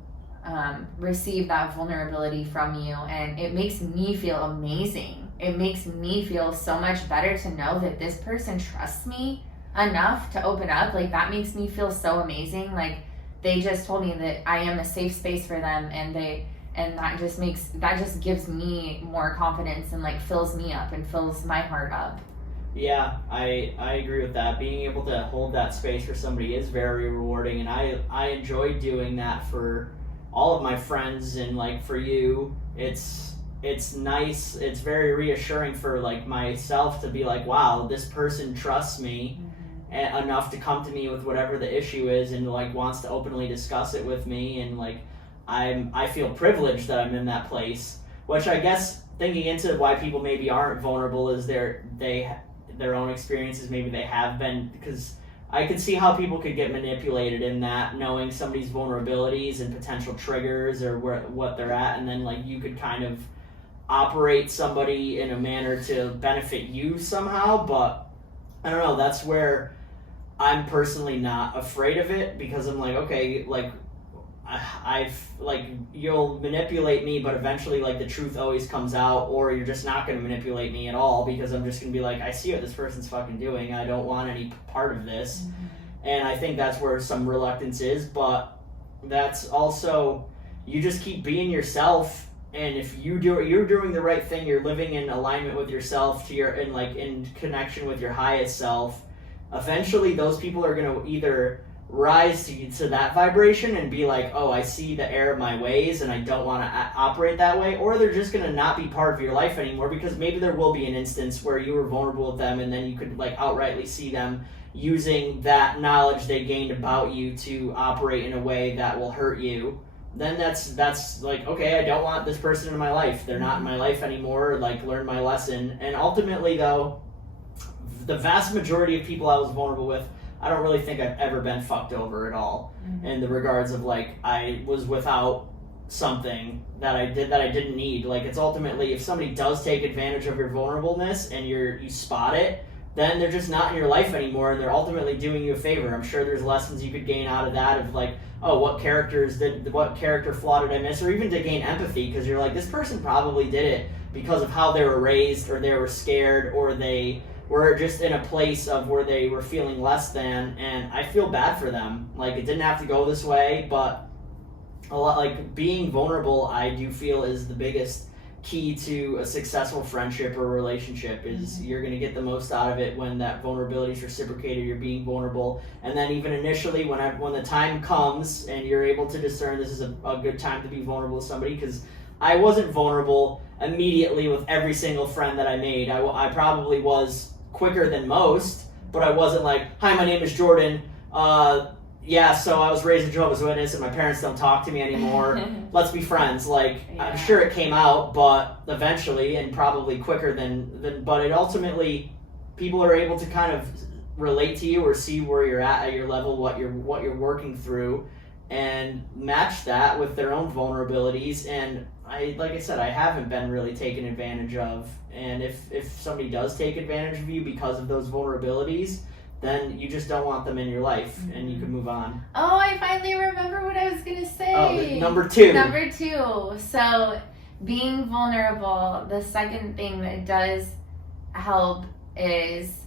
receive that vulnerability from you, and it makes me feel amazing. It makes me feel so much better to know that this person trusts me enough to open up. Like, that makes me feel so amazing. Like, they just told me that I am a safe space for them, and that just gives me more confidence, and, like, fills me up and fills my heart up. Yeah, I agree with that. Being able to hold that space for somebody is very rewarding, and I enjoy doing that for all of my friends, and, like, for you, it's nice. It's very reassuring for, like, myself to be like, wow, this person trusts me enough to come to me with whatever the issue is, and, like, wants to openly discuss it with me, and, like, I feel privileged that I'm in that place. Which, I guess, thinking into why people maybe aren't vulnerable is their own experiences. Maybe they have been, because I could see how people could get manipulated in that, knowing somebody's vulnerabilities and potential triggers, or what they're at, and then, like, you could kind of operate somebody in a manner to benefit you somehow. But I don't know, that's where I'm personally not afraid of it, because I'm like, okay, like, you'll manipulate me, but eventually, like, the truth always comes out, or you're just not going to manipulate me at all, because I'm just going to be like, I see what this person's fucking doing. I don't want any part of this. And I think that's where some reluctance is, but that's also, you just keep being yourself. And if you're doing the right thing, you're living in alignment with yourself, in connection with your highest self, eventually those people are going to either rise to that vibration and be like, oh, I see the error of my ways and I don't want to operate that way, or they're just going to not be part of your life anymore, because maybe there will be an instance where you were vulnerable with them, and then you could, like, outrightly see them using that knowledge they gained about you to operate in a way that will hurt you. Then that's like, okay, I don't want this person in my life. They're not in my life anymore. Like, learn my lesson. And ultimately, though, the vast majority of people I was vulnerable with, I don't really think I've ever been fucked over at all, in the regards of, like, I was without something that I didn't need. Like, it's ultimately, if somebody does take advantage of your vulnerableness and you spot it, then they're just not in your life anymore, and they're ultimately doing you a favor. I'm sure there's lessons you could gain out of that, of, like, oh, what character flaw did I miss, or even to gain empathy, because you're like, this person probably did it because of how they were raised, or they were scared, or they were just in a place of where they were feeling less than, and I feel bad for them. Like, it didn't have to go this way, but a lot, like, being vulnerable, I do feel is the biggest key to a successful friendship or relationship. Is you're going to get the most out of it when that vulnerability is reciprocated, you're being vulnerable, and then even initially when the time comes and you're able to discern this is a good time to be vulnerable with somebody, because I wasn't vulnerable immediately with every single friend that I made. I probably was quicker than most, but I wasn't like, hi, my name is Jordan, yeah, so I was raised a Jehovah's Witness and my parents don't talk to me anymore. Let's be friends. Like, Yeah. I'm sure it came out, but eventually, and probably quicker than but it ultimately, people are able to kind of relate to you or see where you're at your level, what you're working through, and match that with their own vulnerabilities. And like I said, I haven't been really taken advantage of. And if somebody does take advantage of you because of those vulnerabilities, then you just don't want them in your life, and you can move on. Oh, I finally remember what I was going to say. Oh, number 2. Number 2. So, being vulnerable, the second thing that does help is,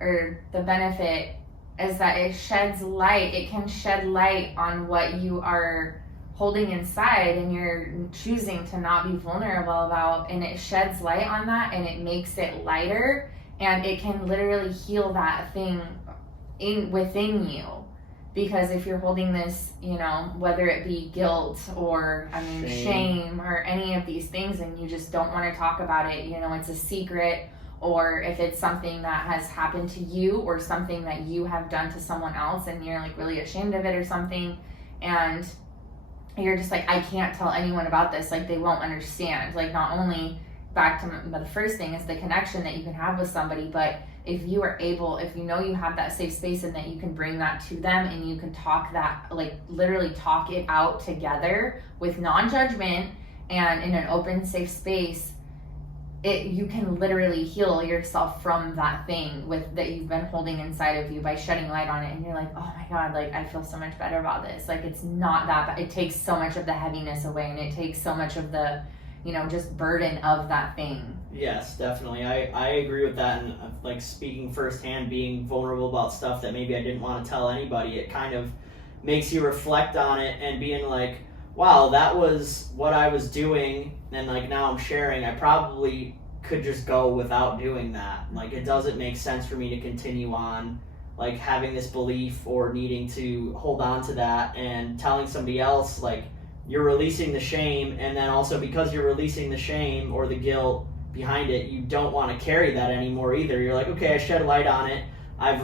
or the benefit, is that it sheds light. It can shed light on what you are holding inside and you're choosing to not be vulnerable about, and it sheds light on that, and it makes it lighter. And it can literally heal that thing within you. Because if you're holding this, you know, whether it be guilt or, shame or any of these things, and you just don't want to talk about it, you know, it's a secret, or if it's something that has happened to you or something that you have done to someone else and you're like really ashamed of it or something, and you're just like, I can't tell anyone about this, like they won't understand. Like, not only back to the first thing is the connection that you can have with somebody, but if you are able, if you know you have that safe space and that you can bring that to them and you can talk that, like literally talk it out together with non-judgment and in an open safe space, you can literally heal yourself from that thing that you've been holding inside of you by shedding light on it. And you're like, oh my God, like I feel so much better about this. Like, it's not that bad. It takes so much of the heaviness away, and it takes so much of the, you know, just burden of that thing. Yes, definitely. I agree with that. And like, speaking firsthand, being vulnerable about stuff that maybe I didn't want to tell anybody, it kind of makes you reflect on it and being like, wow, that was what I was doing, and like now I'm sharing. I probably could just go without doing that. Like, it doesn't make sense for me to continue on like having this belief or needing to hold on to that, and telling somebody else, like, you're releasing the shame, and then also because you're releasing the shame or the guilt behind it, you don't want to carry that anymore either. You're like, okay, I shed light on it. I've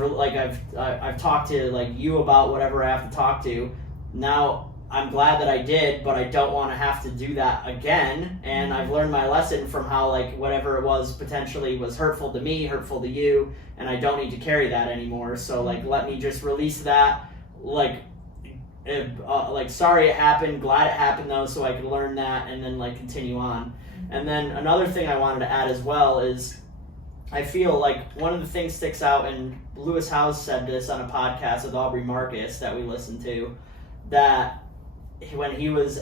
talked to like you about whatever I have to talk to. Now I'm glad that I did, but I don't want to have to do that again. And I've learned my lesson from how like whatever it was potentially was hurtful to me, hurtful to you, and I don't need to carry that anymore. So like, let me just release that. Like, sorry it happened, glad it happened though, so I could learn that and then like continue on. And then another thing I wanted to add as well is, I feel like one of the things sticks out, and Lewis Howes said this on a podcast with Aubrey Marcus that we listened to, that when he was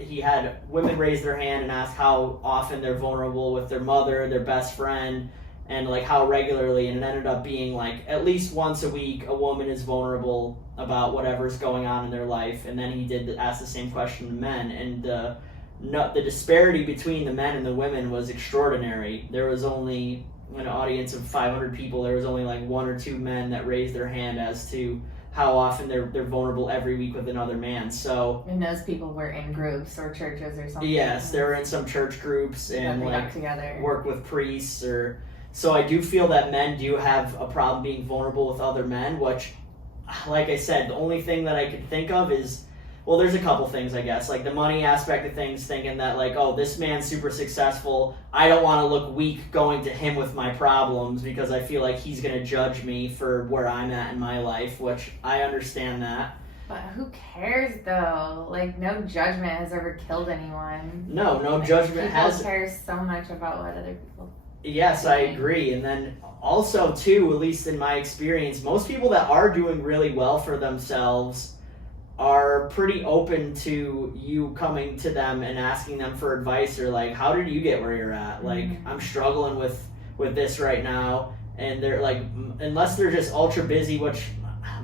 he had women raise their hand and ask how often they're vulnerable with their mother, their best friend, and like how regularly, and it ended up being like at least once a week a woman is vulnerable about whatever's going on in their life. And then he did ask the same question to men, and the disparity between the men and the women was extraordinary. There was only, in an audience of 500 people, there was only like 1 or 2 men that raised their hand as to how often they're vulnerable every week with another man. So, and those people were in groups or churches or something. Yes, they were in some church groups and like together, work with priests or. So I do feel that men do have a problem being vulnerable with other men, which, like I said, the only thing that I could think of is, well, there's a couple things, I guess, like the money aspect of things, thinking that like, oh, this man's super successful, I don't want to look weak going to him with my problems because I feel like he's going to judge me for where I'm at in my life, which I understand that. But who cares though? Like, no judgment has ever killed anyone. No like, judgment has. People care so much about what other people. Yes, I agree. And then also too, at least in my experience, most people that are doing really well for themselves are pretty open to you coming to them and asking them for advice, or like, how did you get where you're at? Like, I'm struggling with this right now. And they're like, unless they're just ultra busy, which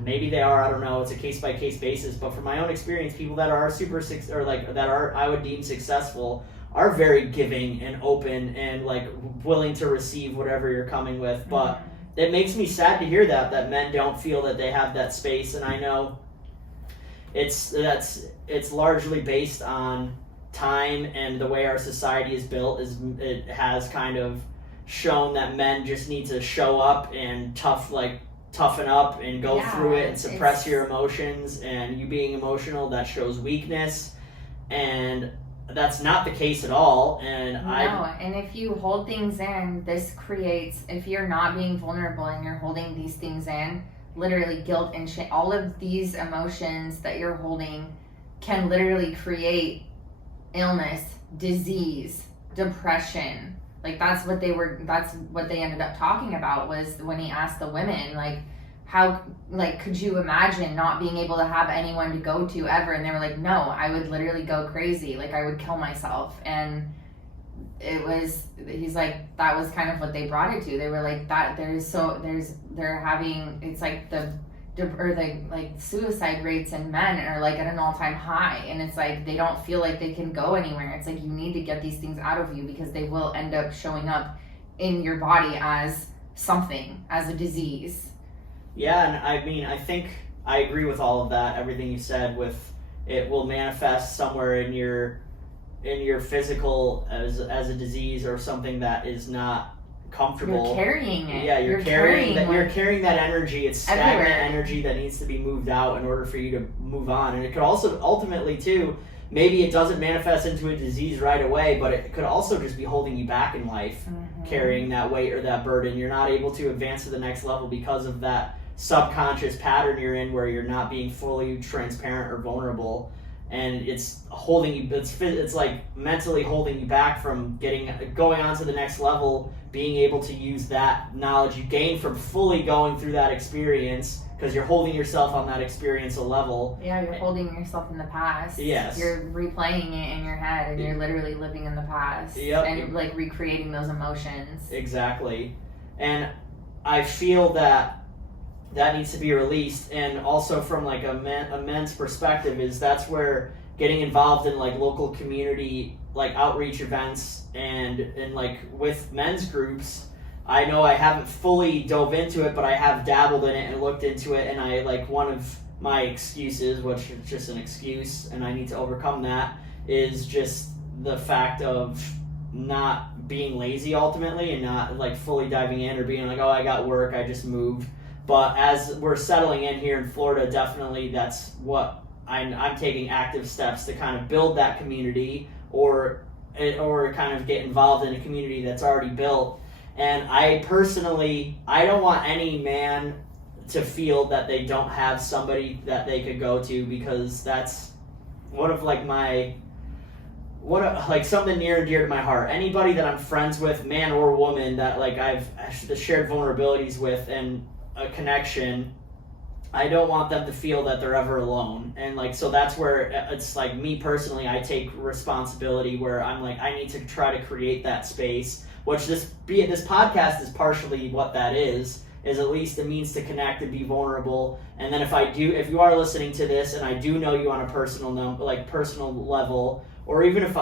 maybe they are, I don't know, it's a case by case basis, but from my own experience, people that are I would deem successful are very giving and open and like willing to receive whatever you're coming with. But it makes me sad to hear that men don't feel that they have that space. And I know it's largely based on time and the way our society is built. It has kind of shown that men just need to show up and tough toughen up and go through it and suppress it's- your emotions, and you being emotional, that shows weakness, and that's not the case at all. And and if you hold things in, this creates, if you're not being vulnerable and you're holding these things in, literally guilt and shame, all of these emotions that you're holding can literally create illness, disease, depression. Like that's what they ended up talking about, was when he asked the women, like, how, like, could you imagine not being able to have anyone to go to ever? And they were like, no, I would literally go crazy. Like, I would kill myself. And he's like, that was kind of what they brought it to. They were like, they're having, it's like the suicide rates in men are like at an all-time high. And it's like, they don't feel like they can go anywhere. It's like, you need to get these things out of you, because they will end up showing up in your body as something, as a disease. Yeah, and I mean, I think I agree with all of that, everything you said, with it will manifest somewhere in your physical as a disease or something that is not comfortable. You're carrying it. Yeah, you're carrying that energy. It's stagnant everywhere. energy that needs to be moved out in order for you to move on. And it could also ultimately too, maybe it doesn't manifest into a disease right away, but it could also just be holding you back in life, carrying that weight or that burden. You're not able to advance to the next level because of that subconscious pattern you're in, where you're not being fully transparent or vulnerable, and it's holding you, it's like mentally holding you back from going on to the next level, being able to use that knowledge you gained from fully going through that experience, because you're holding yourself on that experiential level. Yeah, you're holding yourself in the past. Yes. You're replaying it in your head, and you're literally living in the past. Yep. And like recreating those emotions. Exactly. And I feel that needs to be released. And also from like a men's perspective, is that's where getting involved in like local community like outreach events and like with men's groups. I know I haven't fully dove into it, but I have dabbled in it and looked into it, and I like, one of my excuses, which is just an excuse and I need to overcome that, is just the fact of not being lazy ultimately, and not like fully diving in or being like, oh, I got work, I just moved. But as we're settling in here in Florida, definitely that's what I'm taking active steps to kind of build that community, or kind of get involved in a community that's already built. And I don't want any man to feel that they don't have somebody that they could go to, because that's something near and dear to my heart. Anybody that I'm friends with, man or woman, that like I've shared vulnerabilities with and a connection, I don't want them to feel that they're ever alone. And like, so that's where it's like, me personally, I take responsibility, where I'm like, I need to try to create that space, which this podcast is partially what that is at least a means to connect and be vulnerable. And then if you are listening to this and I do know you on a personal level, or even if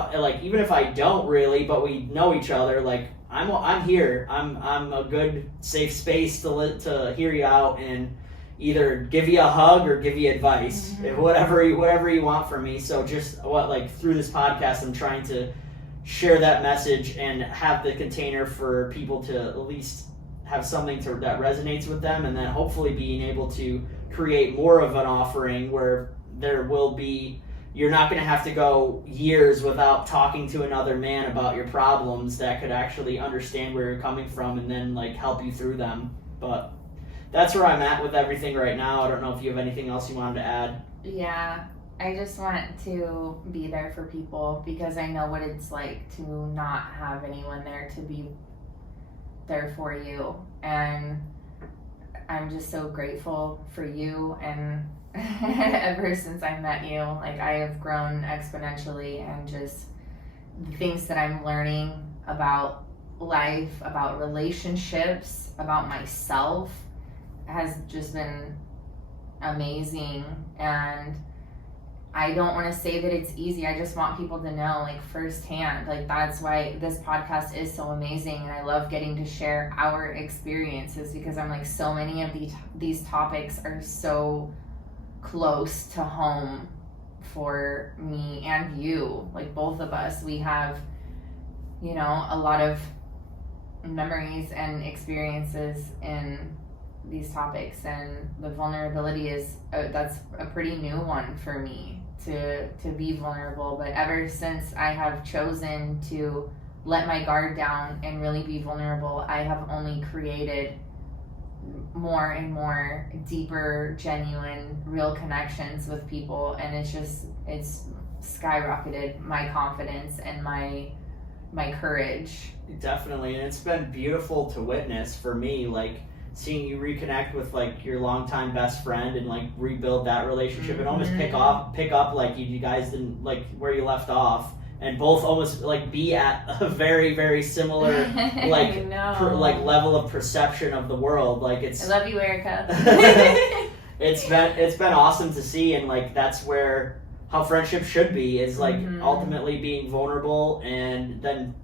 I don't really, but we know each other, like I'm here. I'm a good safe space to hear you out and either give you a hug or give you advice, whatever you want from me. So just through this podcast, I'm trying to share that message and have the container for people to at least have something that resonates with them, and then hopefully being able to create more of an offering where you're not going to have to go years without talking to another man about your problems that could actually understand where you're coming from and then like help you through them. But that's where I'm at with everything right now. I don't know if you have anything else you wanted to add. Yeah, I just want to be there for people, because I know what it's like to not have anyone there to be there for you. And I'm just so grateful for you, and ever since I met you, like I have grown exponentially, and just the things that I'm learning about life, about relationships, about myself has just been amazing. And I don't want to say that it's easy. I just want people to know, like, firsthand. Like, that's why this podcast is so amazing, and I love getting to share our experiences, because I'm like, so many of these topics are so close to home for me and you. Like, both of us, we have, a lot of memories and experiences in these topics, and the vulnerability is that's a pretty new one for me to be vulnerable. But ever since I have chosen to let my guard down and really be vulnerable, I have only created more and more deeper, genuine, real connections with people, and it's skyrocketed my confidence and my courage. Definitely, and it's been beautiful to witness for me, like seeing you reconnect with like your longtime best friend and like rebuild that relationship and almost pick up like you guys didn't like where you left off, and both almost like be at a very, very similar like like level of perception of the world. Like it's. I love you, Erica. It's been awesome to see, and like that's where how friendship should be, is like ultimately being vulnerable, and then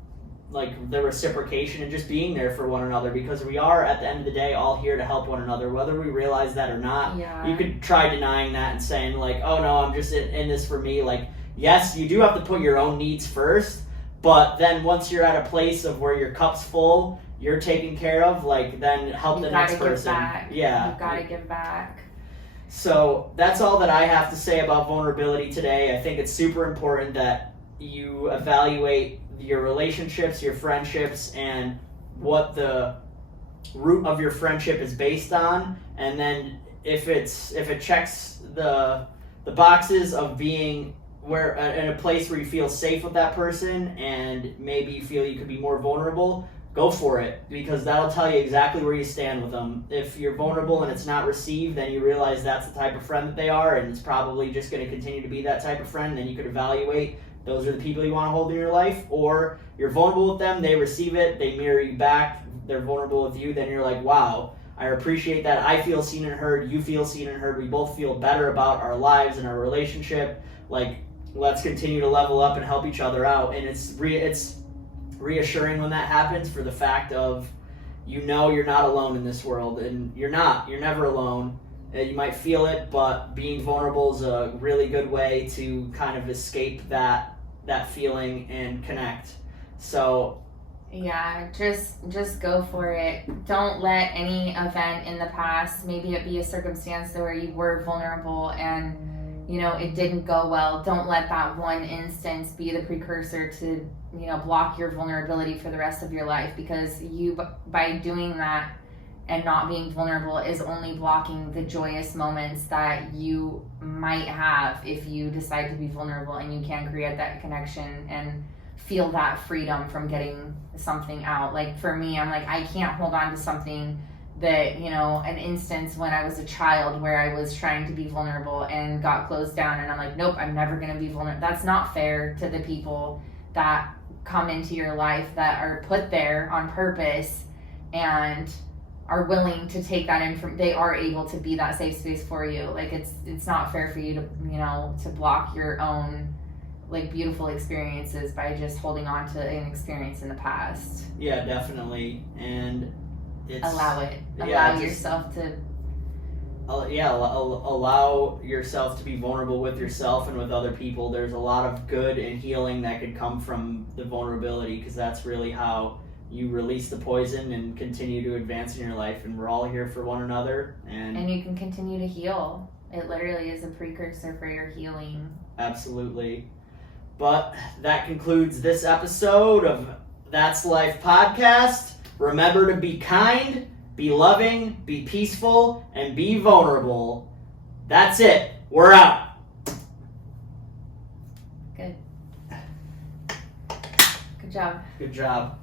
like the reciprocation and just being there for one another, because we are at the end of the day all here to help one another, whether we realize that or not. Yeah. You could try denying that and saying like, oh no, I'm just in this for me. Like, yes, you do have to put your own needs first, but then once you're at a place of where your cup's full, you're taken care of, like then help the next person. Yeah. You've got to give back. So that's all that I have to say about vulnerability today. I think it's super important that you evaluate your relationships, your friendships, and what the root of your friendship is based on. And then if it checks the boxes of being where in a place where you feel safe with that person, and maybe you feel you could be more vulnerable, go for it, because that'll tell you exactly where you stand with them. If you're vulnerable and it's not received, then you realize that's the type of friend that they are, and it's probably just going to continue to be that type of friend. Then you could evaluate, those are the people you want to hold in your life, or you're vulnerable with them, they receive it, they mirror you back, they're vulnerable with you, then you're like, wow, I appreciate that, I feel seen and heard, you feel seen and heard, we both feel better about our lives and our relationship, like, let's continue to level up and help each other out. And it's reassuring when that happens, for the fact of, you know, you're not alone in this world, and you're never alone. You might feel it, but being vulnerable is a really good way to kind of escape that feeling and connect. So yeah, just go for it. Don't let any event in the past, maybe it be a circumstance where you were vulnerable and you know it didn't go well, don't let that one instance be the precursor to, you know, block your vulnerability for the rest of your life, because you, by doing that and not being vulnerable, is only blocking the joyous moments that you might have if you decide to be vulnerable, and you can create that connection and feel that freedom from getting something out. Like for me, I'm like, I can't hold on to something that, you know, an instance when I was a child where I was trying to be vulnerable and got closed down, and I'm like, nope, I'm never going to be vulnerable. That's not fair to the people that come into your life, that are put there on purpose and are willing to take that in. They are able to be that safe space for you. Like it's not fair for you to, you know, to block your own like beautiful experiences by just holding on to an experience in the past. yeah, definitely. And it's Allow yourself to allow yourself to be vulnerable with yourself and with other people. There's a lot of good and healing that could come from the vulnerability, because that's really how you release the poison and continue to advance in your life. And we're all here for one another, and you can continue to heal. It literally is a precursor for your healing. Absolutely. But that concludes this episode of That's Life podcast. Remember to be kind, be loving, be peaceful, and be vulnerable. That's it. We're out. Good. Good job. Good job.